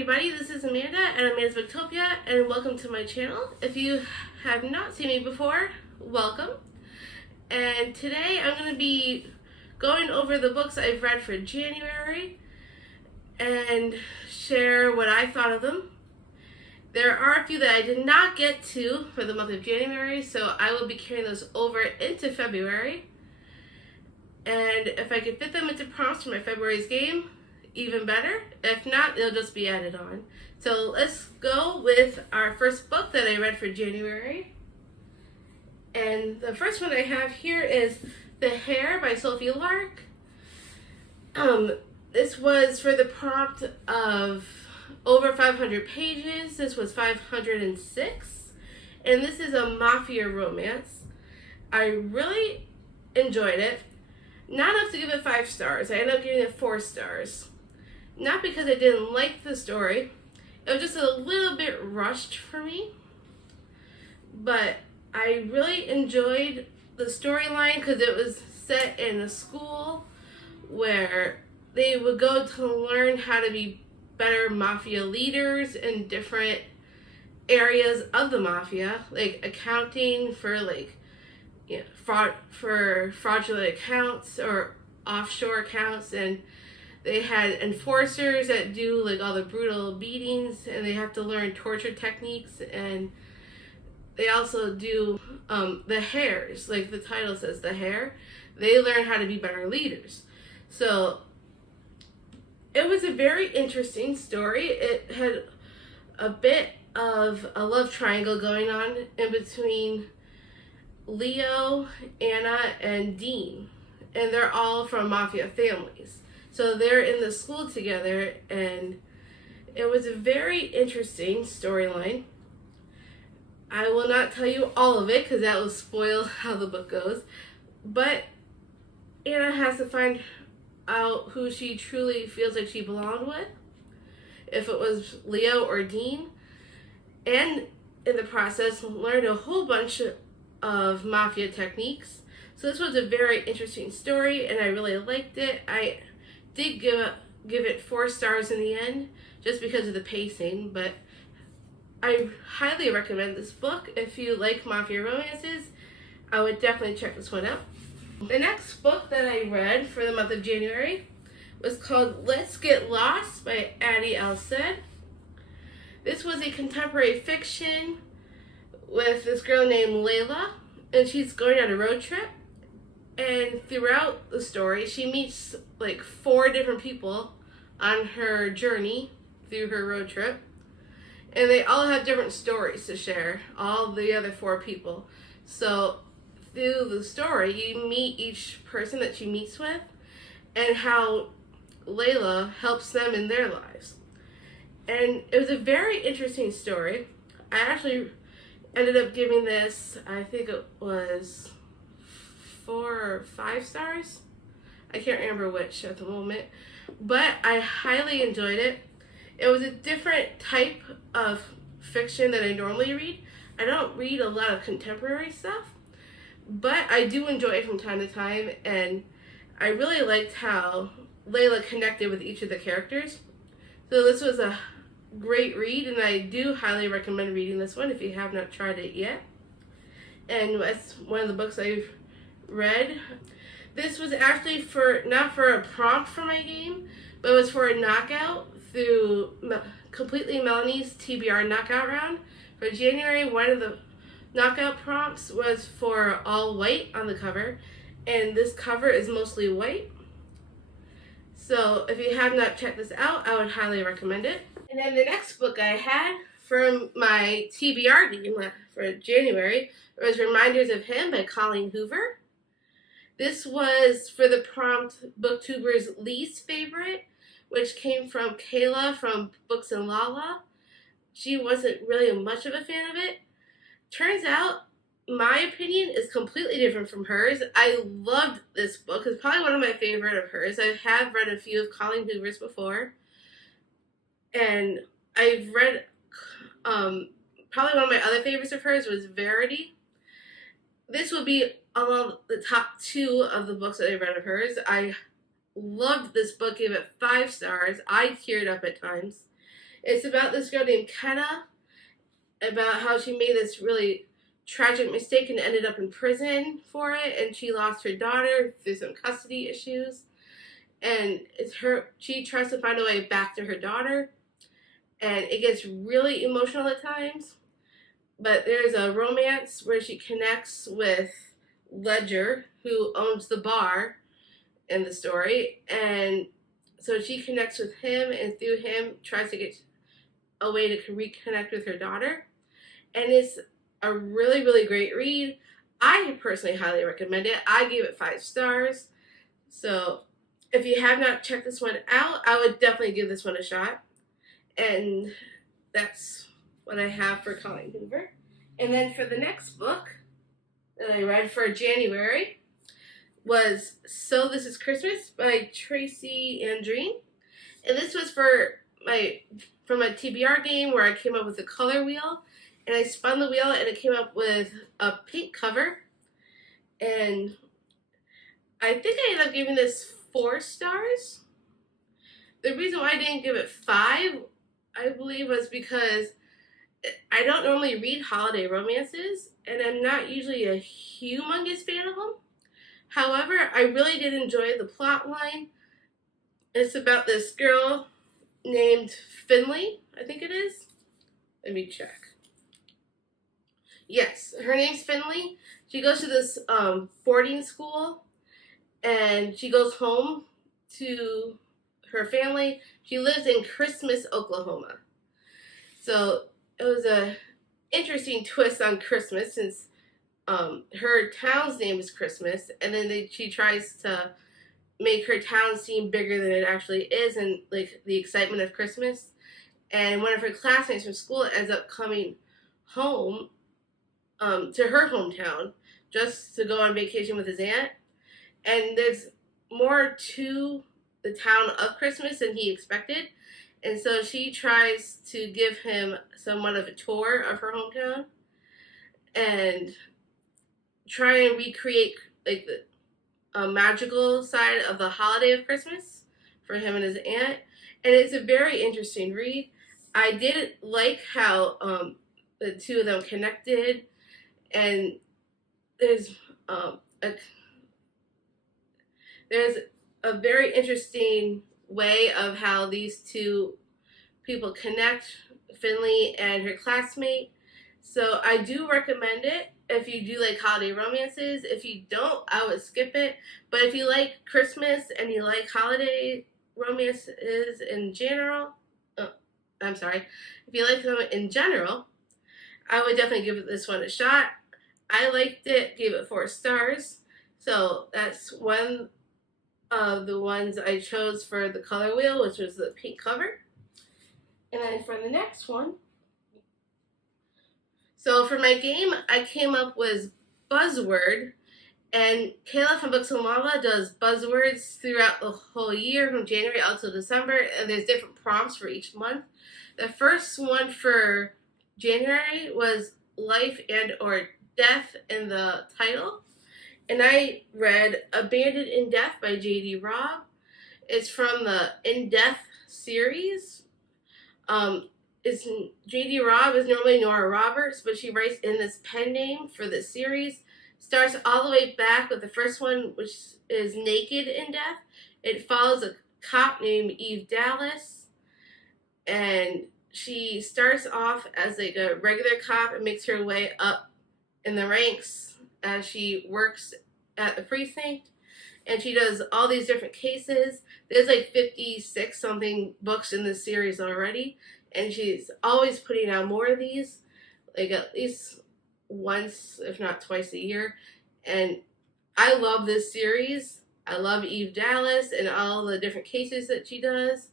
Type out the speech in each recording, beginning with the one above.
everybody, this is Amanda at Amanda's Booktopia, and welcome to my channel. If you have not seen me before, welcome. And today I'm going to be going over the books I've read for January and share what I thought of them. There are a few that I did not get to for the month of January, so I will be carrying those over into February. And if I could fit them into prompts for my February's game, even better. If not, they'll just be added on. So let's go with our first book that I read for January. And the first one I have here is The Hare by Sophie Lark. This was for the prompt of over 500 pages. This was 506. And this is a mafia romance. I really enjoyed it. Not enough to give it 5 stars. I ended up giving it 4 stars. Not because I didn't like the story. It was just a little bit rushed for me. But I really enjoyed the storyline because it was set in a school where they would go to learn how to be better mafia leaders in different areas of the mafia, like accounting for fraudulent accounts or offshore accounts, and they had enforcers that do like all the brutal beatings, and they have to learn torture techniques, and they also do the hares, like the title says, the hare. They learn how to be better leaders. So it was a very interesting story. It had a bit of a love triangle going on in between Leo, Anna, and Dean, and they're all from mafia families. So they're in the school together, and it was a very interesting storyline. I will not tell you all of it because that will spoil how the book goes, but Anna has to find out who she truly feels like she belonged with, if it was Leo or Dean, and in the process learned a whole bunch of mafia techniques. So this was a very interesting story, and I really liked it. I did give it 4 stars in the end, just because of the pacing, but I highly recommend this book. If you like mafia romances, I would definitely check this one out. The next book that I read for the month of January was called Let's Get Lost by Addie El-Said. This was a contemporary fiction with this girl named Layla, and she's going on a road trip. And throughout the story, she meets like 4 different people on her journey through her road trip. And they all have different stories to share, all the other 4 people. So through the story, you meet each person that she meets with and how Layla helps them in their lives. And it was a very interesting story. I actually ended up giving this, I think it was 4 or 5 stars. I can't remember which at the moment, but I highly enjoyed it. It was a different type of fiction that I normally read. I don't read a lot of contemporary stuff, but I do enjoy it from time to time, and I really liked how Layla connected with each of the characters. So this was a great read, and I do highly recommend reading this one if you have not tried it yet. And that's one of the books I've read. This was actually not for a prompt for my game, but it was for a knockout through Completely Melanie's TBR knockout round. For January, one of the knockout prompts was for all white on the cover, and this cover is mostly white. So if you have not checked this out, I would highly recommend it. And then the next book I had from my TBR game for January was Reminders of Him by Colleen Hoover. This was for the prompt Booktuber's least favorite, which came from Kayla from Books and Lala. She wasn't really much of a fan of it. Turns out, my opinion is completely different from hers. I loved this book. It's probably one of my favorite of hers. I have read a few of Colleen Hoover's before. And I've read, probably one of my other favorites of hers was Verity. This would be among the top 2 of the books that I read of hers. I loved this book, gave it 5 stars. I teared up at times. It's about this girl named Kenna, about how she made this really tragic mistake and ended up in prison for it, and she lost her daughter through some custody issues, and she tries to find a way back to her daughter, and it gets really emotional at times. But there's a romance where she connects with Ledger, who owns the bar in the story, and so she connects with him, and through him tries to get a way to reconnect with her daughter. And it's a really, really great read. I personally highly recommend it. I gave it 5 stars. So if you have not checked this one out, I would definitely give this one a shot. And that's what I have for Colleen Hoover. And then for the next book that I read for January was So This Is Christmas by Tracy Andreen. And this was from a TBR game where I came up with a color wheel, and I spun the wheel and it came up with a pink cover. And I think I ended up giving this 4 stars. The reason why I didn't give it 5, I believe, was because I don't normally read holiday romances, and I'm not usually a humongous fan of them. However, I really did enjoy the plot line. It's about this girl named Finley, I think it is. Let me check. Yes, her name's Finley. She goes to this boarding school, and she goes home to her family. She lives in Christmas, Oklahoma. So it was a interesting twist on Christmas, since her town's name is Christmas, and then she tries to make her town seem bigger than it actually is, and like the excitement of Christmas. And one of her classmates from school ends up coming home to her hometown just to go on vacation with his aunt. And there's more to the town of Christmas than he expected. And so she tries to give him somewhat of a tour of her hometown and try and recreate like the magical side of the holiday of Christmas for him and his aunt. And it's a very interesting read. I did like how the two of them connected, and there's a very interesting way of how these two people connect, Finley and her classmate. So I do recommend it if you do like holiday romances. If you don't, I would skip it. But if you like Christmas and you like holiday romances in general, if you like them in general, I would definitely give this one a shot. I liked it, gave it 4 stars. So that's one of the ones I chose for the color wheel, which was the pink cover. And then for the next one, so for my game, I came up with Buzzword, and Kayla from Books and Lava does buzzwords throughout the whole year from January out to December, and there's different prompts for each month. The first one for January was life and or death in the title, and I read Abandoned in Death by J.D. Robb. It's from the In Death series. J.D. Robb is normally Nora Roberts, but she writes in this pen name for this series. Starts all the way back with the first one, which is Naked in Death. It follows a cop named Eve Dallas, and she starts off as like a regular cop and makes her way up in the ranks as she works at the precinct, and she does all these different cases. There's like 56 something books in this series already, and she's always putting out more of these, like at least once, if not twice a year. And I love this series. I love Eve Dallas and all the different cases that she does.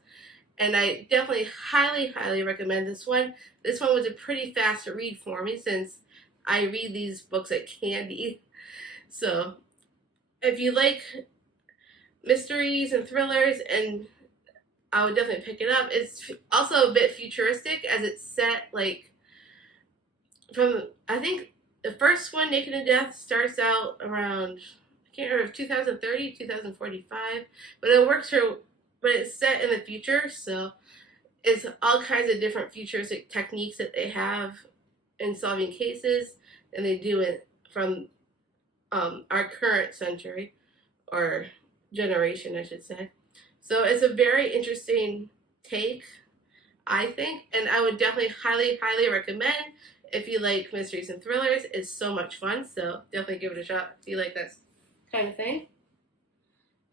And I definitely highly recommend this one. This one was a pretty fast read for me since I read these books at Candy. So if you like mysteries and thrillers, and I would definitely pick it up. It's also a bit futuristic as it's set like from, I think the first one, Naked in Death, starts out around, I can't remember, 2030, 2045, but it's set in the future, so It's all kinds of different futuristic techniques that they have in solving cases than they do it from our current century or generation, I should say. So it's a very interesting take, I think, and I would definitely highly, highly recommend if you like mysteries and thrillers. It's so much fun, so definitely give it a shot if you like that kind of thing.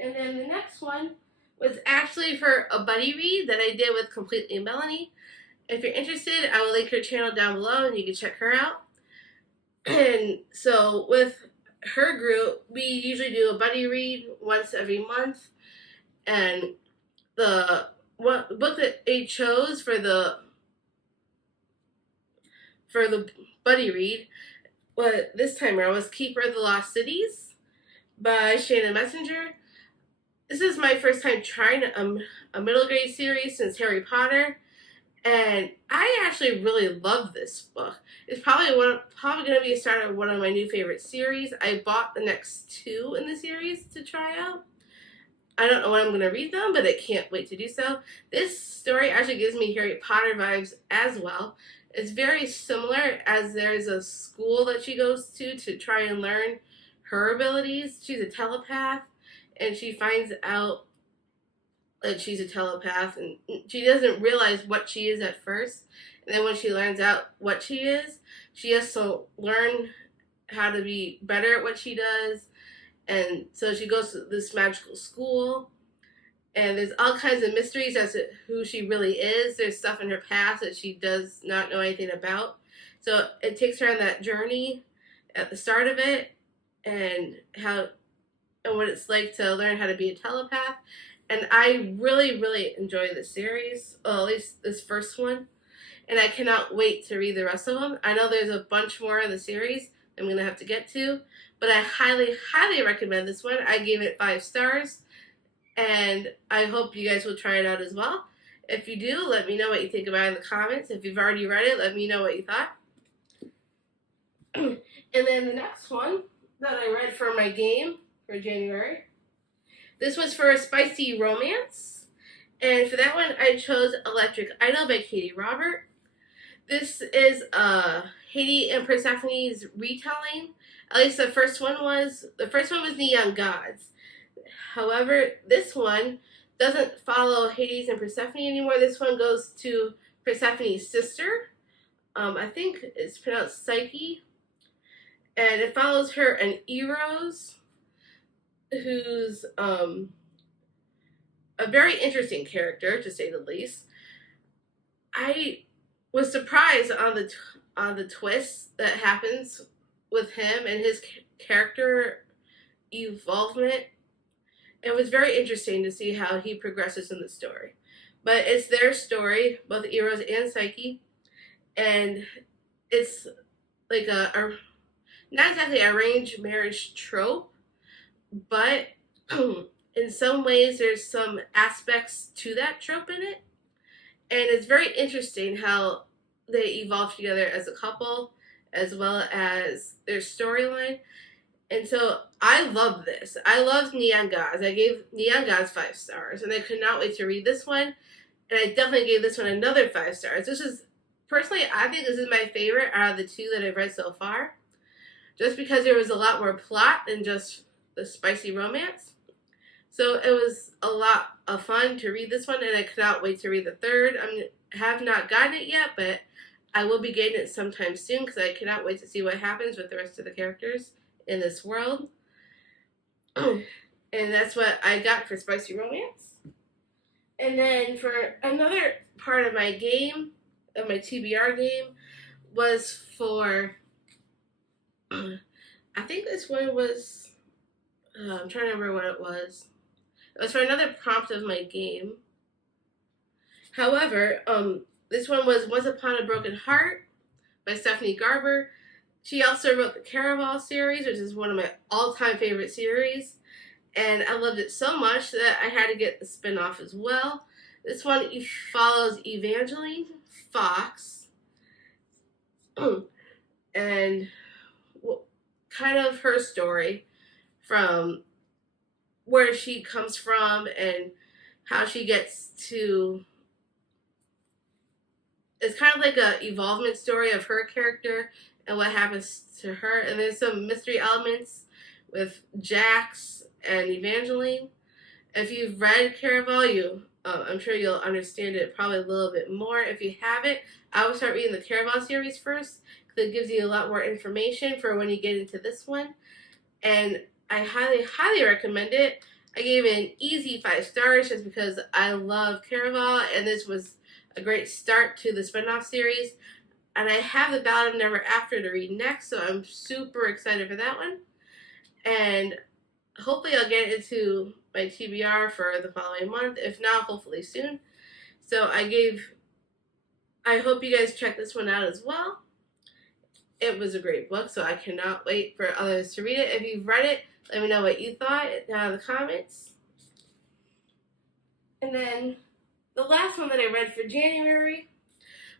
And then the next one was actually for a buddy read that I did with Completely Melanie. If you're interested, I will link her channel down below and you can check her out. And so with her group, we usually do a buddy read once every month. And the book that they chose for the buddy read this time around was Keeper of the Lost Cities by Shannon Messenger. This is my first time trying a middle grade series since Harry Potter, and I actually really love this book. It's probably going to be a start of one of my new favorite series. I bought the next 2 in the series to try out. I don't know when I'm going to read them, but I can't wait to do so. This story actually gives me Harry Potter vibes as well. It's very similar, as there's a school that she goes to try and learn her abilities. She's a telepath, and she finds out that she's a telepath, and she doesn't realize what she is at first. And then when she learns out what she is, she has to learn how to be better at what she does. And so she goes to this magical school, and there's all kinds of mysteries as to who she really is. There's stuff in her past that she does not know anything about. So it takes her on that journey at the start of it, and what it's like to learn how to be a telepath. And I really, really enjoy this series, well, at least this first one. And I cannot wait to read the rest of them. I know there's a bunch more in the series I'm going to have to get to, but I highly, highly recommend this one. I gave it 5 stars, and I hope you guys will try it out as well. If you do, let me know what you think about it in the comments. If you've already read it, let me know what you thought. And then the next one that I read for my game for January, this was for a spicy romance. And for that one, I chose Electric Idol by Katee Robert. This is Hades and Persephone's retelling. At least the first one was. The first one was Neon Gods. However, this one doesn't follow Hades and Persephone anymore. This one goes to Persephone's sister. I think it's pronounced Psyche. And it follows her and Eros, who's a very interesting character, to say the least. I was surprised on the twist that happens with him and his character evolvement. It was very interesting to see how he progresses in the story. But it's their story, both Eros and Psyche, and it's like a not exactly an arranged marriage trope, but in some ways there's some aspects to that trope in it. And it's very interesting how they evolve together as a couple, as well as their storyline. And so I love this. I love Neon Gods. I gave Neon Gods 5 stars, and I could not wait to read this one. And I definitely gave this one another 5 stars. This is, personally, I think this is my favorite out of the 2 that I've read so far. Just because there was a lot more plot than just the spicy romance. So it was a lot of fun to read this one, and I cannot wait to read the 3rd. I have not gotten it yet, but I will be getting it sometime soon because I cannot wait to see what happens with the rest of the characters in this world. And that's what I got for spicy romance. And then for another part of my game, of my TBR game, was for, I think this one was, I'm trying to remember what it was. It was for another prompt of my game. However, this one was Once Upon a Broken Heart by Stephanie Garber. She also wrote the Caraval series, which is one of my all-time favorite series. And I loved it so much that I had to get the spin-off as well. This one follows Evangeline Fox. And kind of her story from where she comes from and how she gets to it's kind of like a evolvement story of her character and what happens to her. And there's some mystery elements with Jax and Evangeline. If you've read Caraval, I'm sure you'll understand it probably a little bit more. If you haven't, I would start reading the Caraval series first because it gives you a lot more information for when you get into this one. And I highly, highly recommend it. I gave it an easy 5 stars just because I love Caraval, and this was a great start to the spinoff series. And I have the Ballad of Never After to read next, so I'm super excited for that one. And hopefully I'll get into my TBR for the following month. If not, hopefully soon. So I hope you guys check this one out as well. It was a great book, so I cannot wait for others to read it. If you've read it, let me know what you thought down in the comments. And then the last one that I read for January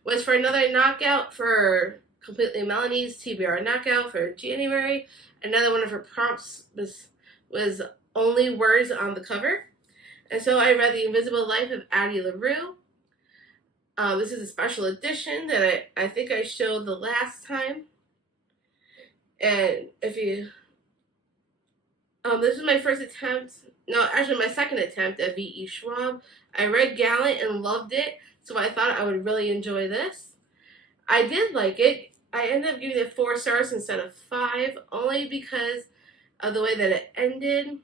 was for another knockout for Completely Melanie's TBR knockout for January. Another one of her prompts was only words on the cover. And so I read The Invisible Life of Addie LaRue. This is a special edition that I think I showed the last time. And if you, this is my first attempt, no, actually my second attempt at V.E. Schwab. I read Gallant and loved it, so I thought I would really enjoy this. I did like it. I ended up giving it 4 stars instead of 5, only because of the way that it ended.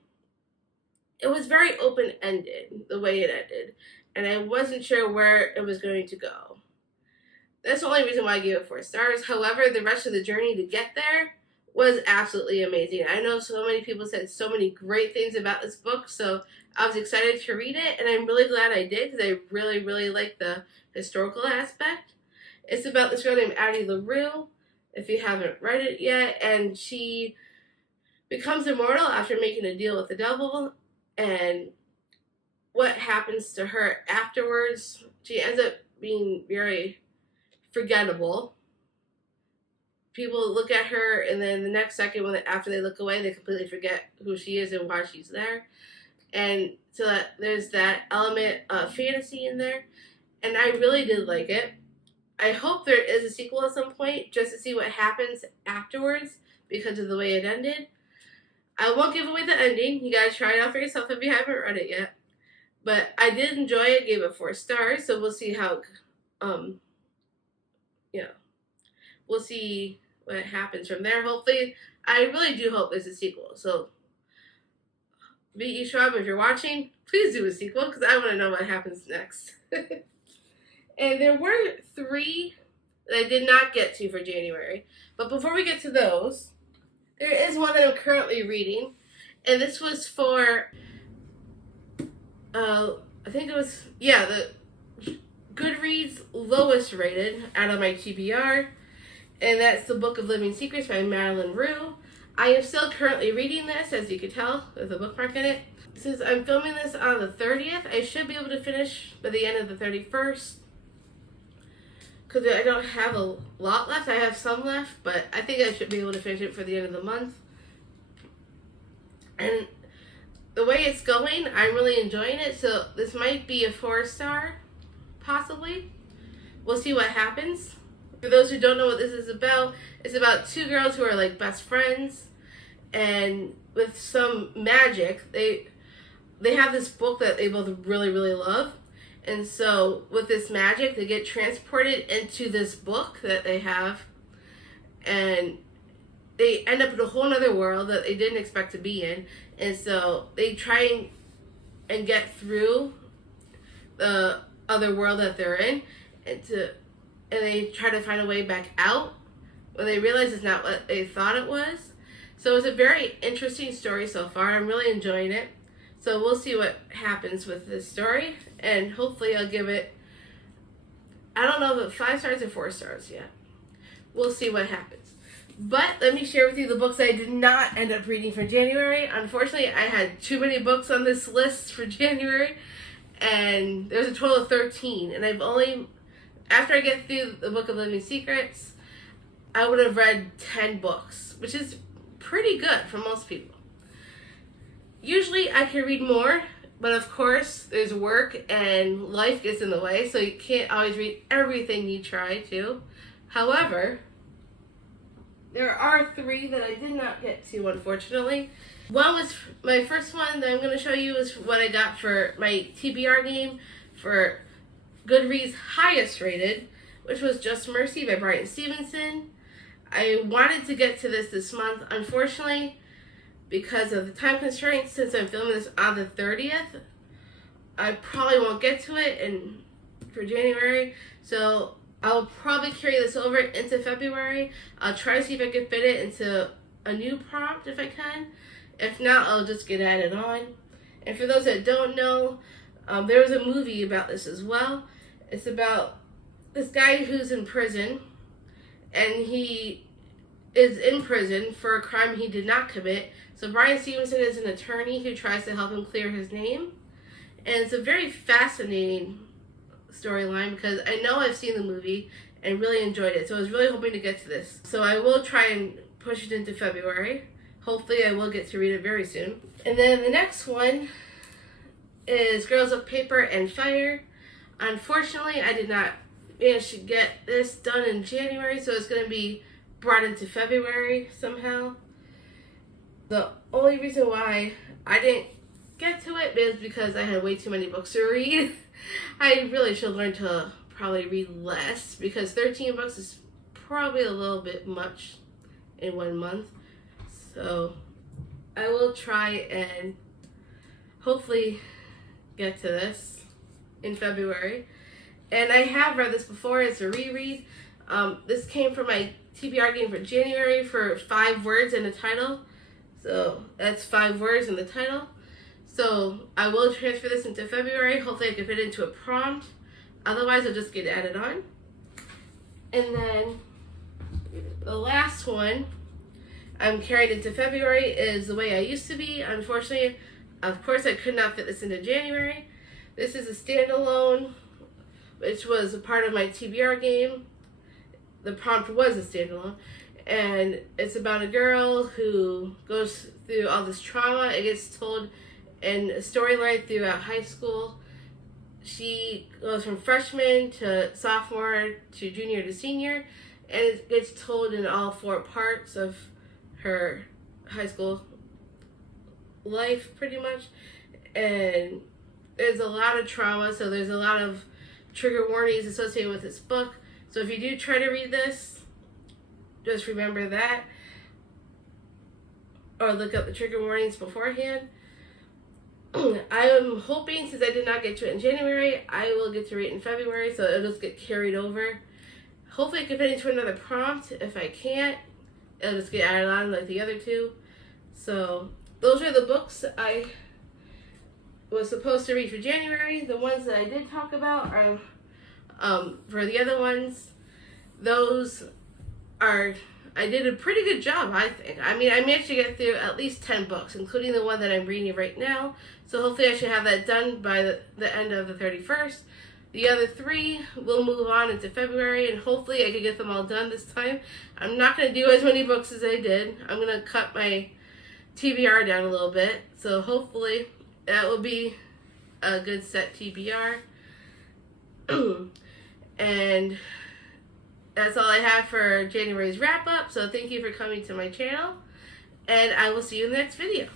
It was very open-ended, the way it ended, and I wasn't sure where it was going to go. That's the only reason why I gave it 4 stars. However, the rest of the journey to get there was absolutely amazing. I know so many people said so many great things about this book, so I was excited to read it, and I'm really glad I did because I really, really like the historical aspect. It's about this girl named Addie LaRue, if you haven't read it yet, and she becomes immortal after making a deal with the devil, and what happens to her afterwards, she ends up being very forgettable. People look at her, and then the next second, after they look away, they completely forget who she is and why she's there. And so there's that element of fantasy in there, and I really did like it. I hope there is a sequel at some point, just to see what happens afterwards, because of the way it ended. I won't give away the ending. You gotta try it out for yourself if you haven't read it yet. But I did enjoy it, gave it 4 stars, so we'll see how, we'll see what happens from there. Hopefully, I really do hope there's a sequel. So, V.E. Schwab, if you're watching, please do a sequel, because I want to know what happens next. And there were 3 that I did not get to for January. But before we get to those, there is one that I'm currently reading. And this was for, I think it was, the Goodreads lowest rated out of my TBR. And that's The Book of Living Secrets by Marilyn Rue. I am still currently reading this, as you can tell. There's a bookmark in it. Since I'm filming this on the 30th, I should be able to finish by the end of the 31st. Because I don't have a lot left. I have some left, but I think I should be able to finish it for the end of the month. And the way it's going, I'm really enjoying it. So this might be a 4-star, possibly. We'll see what happens. For those who don't know what this is about, it's about 2 girls who are like best friends, and with some magic, they have this book that they both really, really love. And so with this magic, they get transported into this book that they have, and they end up in a whole other world that they didn't expect to be in. And so they try and get through the other world that they're in, and they try to find a way back out when they realize it's not what they thought it was. So it's a very interesting story so far. I'm really enjoying it. So we'll see what happens with this story, and hopefully I'll give it, I don't know if 5 stars or 4 stars yet. We'll see what happens. But let me share with you the books I did not end up reading for January. Unfortunately, I had too many books on this list for January, and there's a total of 13, and I've only, after I get through the Book of Living Secrets, I would have read 10 books, which is pretty good for most people. Usually I can read more, But of course, there's work and life gets in the way, so you can't always read everything you try to. However, there are 3 that I did not get to, unfortunately. One was my first one that I'm going to show you is what I got for my TBR game for Goodreads' highest rated, which was Just Mercy by Bryan Stevenson. I wanted to get to this month. Unfortunately, because of the time constraints, since I'm filming this on the 30th, I probably won't get to it for January. So I'll probably carry this over into February. I'll try to see if I can fit it into a new prompt if I can. If not, I'll just get added on. And for those that don't know, there was a movie about this as well. It's about this guy who's in prison, and he is in prison for a crime he did not commit. So Bryan Stevenson is an attorney who tries to help him clear his name. And it's a very fascinating storyline because I know I've seen the movie and really enjoyed it. So I was really hoping to get to this. So I will try and push it into February. Hopefully I will get to read it very soon. And then the next one is Girls of Paper and Fire. Unfortunately, I did not manage to get this done in January, so it's going to be brought into February somehow. The only reason why I didn't get to it is because I had way too many books to read. I really should learn to probably read less because 13 books is probably a little bit much in 1 month. So I will try and hopefully get to this in February. And I have read this before. It's a reread. This came from my TBR game for January for 5 words in the title. So that's 5 words in the title. So I will transfer this into February. Hopefully I can fit it into a prompt. Otherwise I'll just get added on. And then the last one I'm carrying into February is The Way I Used to Be. Unfortunately, of course I could not fit this into January. This is a standalone, which was a part of my TBR game. The prompt was a standalone. And it's about a girl who goes through all this trauma. It gets told in a storyline throughout high school. She goes from freshman to sophomore to junior to senior. And it gets told in all 4 parts of her high school life, pretty much. And there's a lot of trauma, so there's a lot of trigger warnings associated with this book. So if you do try to read this, just remember that, or look up the trigger warnings beforehand. I am hoping, since I did not get to it in January, I will get to read it in February, so it'll just get carried over. Hopefully I can fit into another prompt. If I can't, it'll just get added on like the other 2. So those are the books I was supposed to read for January. The ones that I did talk about are, for the other ones, those are, I did a pretty good job, I think. I mean, I managed to get through at least 10 books, including the one that I'm reading right now. So hopefully I should have that done by the end of the 31st. The other 3 will move on into February, and hopefully I can get them all done this time. I'm not going to do as many books as I did. I'm going to cut my TBR down a little bit. So hopefully that will be a good set TBR. And that's all I have for January's wrap up. So thank you for coming to my channel, and I will see you in the next video.